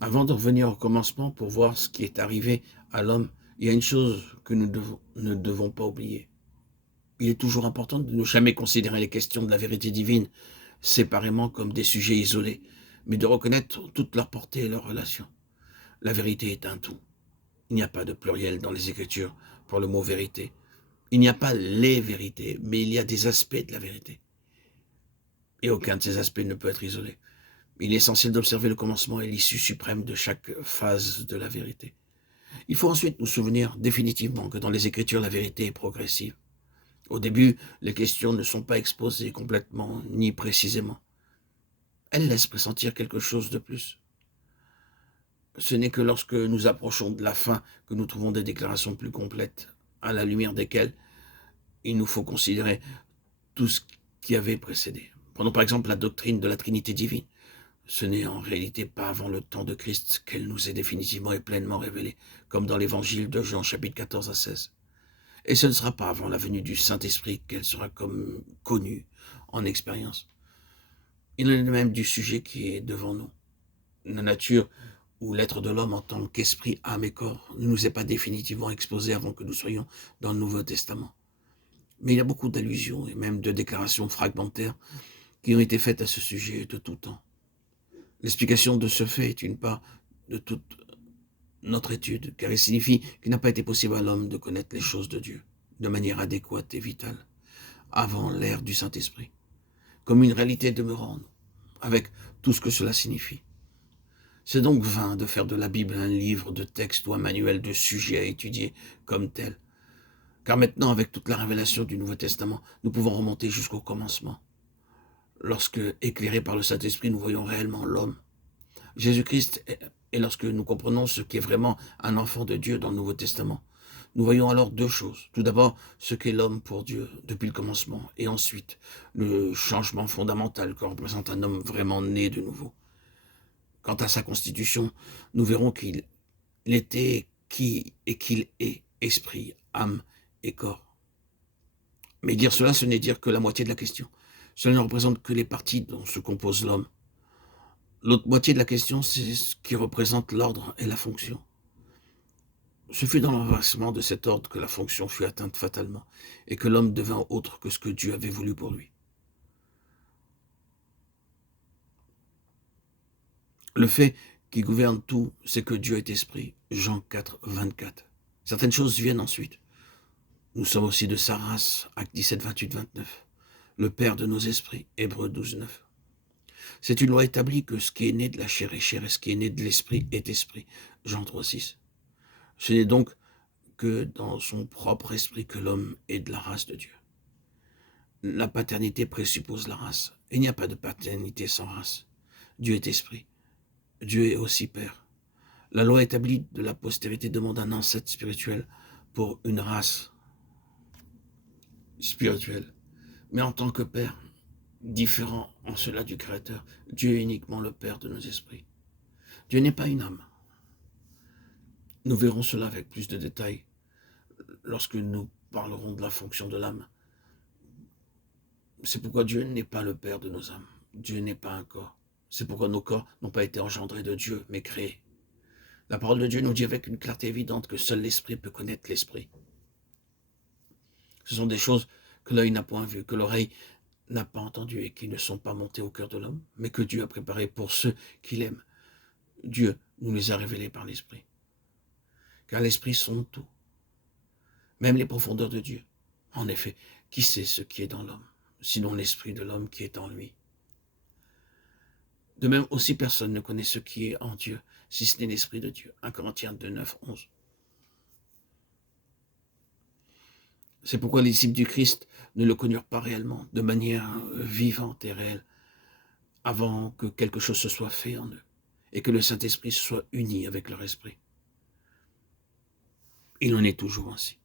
Avant de revenir au commencement pour voir ce qui est arrivé à l'homme, il y a une chose que nous ne devons pas oublier. Il est toujours important de ne jamais considérer les questions de la vérité divine séparément comme des sujets isolés, mais de reconnaître toute leur portée et leur relation. La vérité est un tout. Il n'y a pas de pluriel dans les Écritures pour le mot vérité. Il n'y a pas les vérités, mais il y a des aspects de la vérité. Et aucun de ces aspects ne peut être isolé. Il est essentiel d'observer le commencement et l'issue suprême de chaque phase de la vérité. Il faut ensuite nous souvenir définitivement que dans les Écritures, la vérité est progressive. Au début, les questions ne sont pas exposées complètement ni précisément. Elles laissent pressentir quelque chose de plus. Ce n'est que lorsque nous approchons de la fin que nous trouvons des déclarations plus complètes, à la lumière desquelles il nous faut considérer tout ce qui avait précédé. Prenons par exemple la doctrine de la Trinité divine. Ce n'est en réalité pas avant le temps de Christ qu'elle nous est définitivement et pleinement révélée, comme dans l'évangile de Jean, chapitre 14 à 16. Et ce ne sera pas avant la venue du Saint-Esprit qu'elle sera comme connue en expérience. Il en est de même du sujet qui est devant nous. La nature ou l'être de l'homme en tant qu'esprit, âme et corps ne nous est pas définitivement exposé avant que nous soyons dans le Nouveau Testament. Mais il y a beaucoup d'allusions et même de déclarations fragmentaires qui ont été faites à ce sujet de tout temps. L'explication de ce fait est une part de toute notre étude, car il signifie qu'il n'a pas été possible à l'homme de connaître les choses de Dieu de manière adéquate et vitale avant l'ère du Saint-Esprit, comme une réalité demeurant en nous, avec tout ce que cela signifie. C'est donc vain de faire de la Bible un livre de texte ou un manuel de sujets à étudier comme tel, car maintenant, avec toute la révélation du Nouveau Testament, nous pouvons remonter jusqu'au commencement. Lorsque, éclairés par le Saint-Esprit, nous voyons réellement l'homme, Jésus-Christ, et lorsque nous comprenons ce qu'est vraiment un enfant de Dieu dans le Nouveau Testament, nous voyons alors deux choses. Tout d'abord, ce qu'est l'homme pour Dieu depuis le commencement, et ensuite, le changement fondamental que représente un homme vraiment né de nouveau. Quant à sa constitution, nous verrons qu'il était qui et qu'il est esprit, âme et corps. Mais dire cela, ce n'est dire que la moitié de la question. Cela ne représente que les parties dont se compose l'homme. L'autre moitié de la question, c'est ce qui représente l'ordre et la fonction. Ce fut dans l'envahissement de cet ordre que la fonction fut atteinte fatalement, et que l'homme devint autre que ce que Dieu avait voulu pour lui. Le fait qui gouverne tout, c'est que Dieu est esprit. Jean 4, 24. Certaines choses viennent ensuite. Nous sommes aussi de sa race. Actes 17, 28, 29. Le Père de nos esprits. Hébreux 12, 9. C'est une loi établie que ce qui est né de la chair est chair et ce qui est né de l'esprit est esprit. Jean 3, 6. Ce n'est donc que dans son propre esprit que l'homme est de la race de Dieu. La paternité présuppose la race. Il n'y a pas de paternité sans race. Dieu est esprit. Dieu est aussi Père. La loi établie de la postérité demande un ancêtre spirituel pour une race spirituelle. Mais en tant que Père, différent en cela du Créateur, Dieu est uniquement le Père de nos esprits. Dieu n'est pas une âme. Nous verrons cela avec plus de détails lorsque nous parlerons de la fonction de l'âme. C'est pourquoi Dieu n'est pas le Père de nos âmes. Dieu n'est pas un corps. C'est pourquoi nos corps n'ont pas été engendrés de Dieu, mais créés. La parole de Dieu nous dit avec une clarté évidente que seul l'Esprit peut connaître l'Esprit. Ce sont des choses que l'œil n'a point vues, que l'oreille n'a pas entendues et qui ne sont pas montées au cœur de l'homme, mais que Dieu a préparées pour ceux qu'il aime. Dieu nous les a révélées par l'Esprit. Car l'Esprit sonde tout, même les profondeurs de Dieu. En effet, qui sait ce qui est dans l'homme, sinon l'Esprit de l'homme qui est en lui? De même aussi personne ne connaît ce qui est en Dieu, si ce n'est l'Esprit de Dieu. 1 Corinthiens 2, 9, 11. C'est pourquoi les disciples du Christ ne le connurent pas réellement, de manière vivante et réelle, avant que quelque chose se soit fait en eux, et que le Saint-Esprit soit uni avec leur esprit. Il en est toujours ainsi.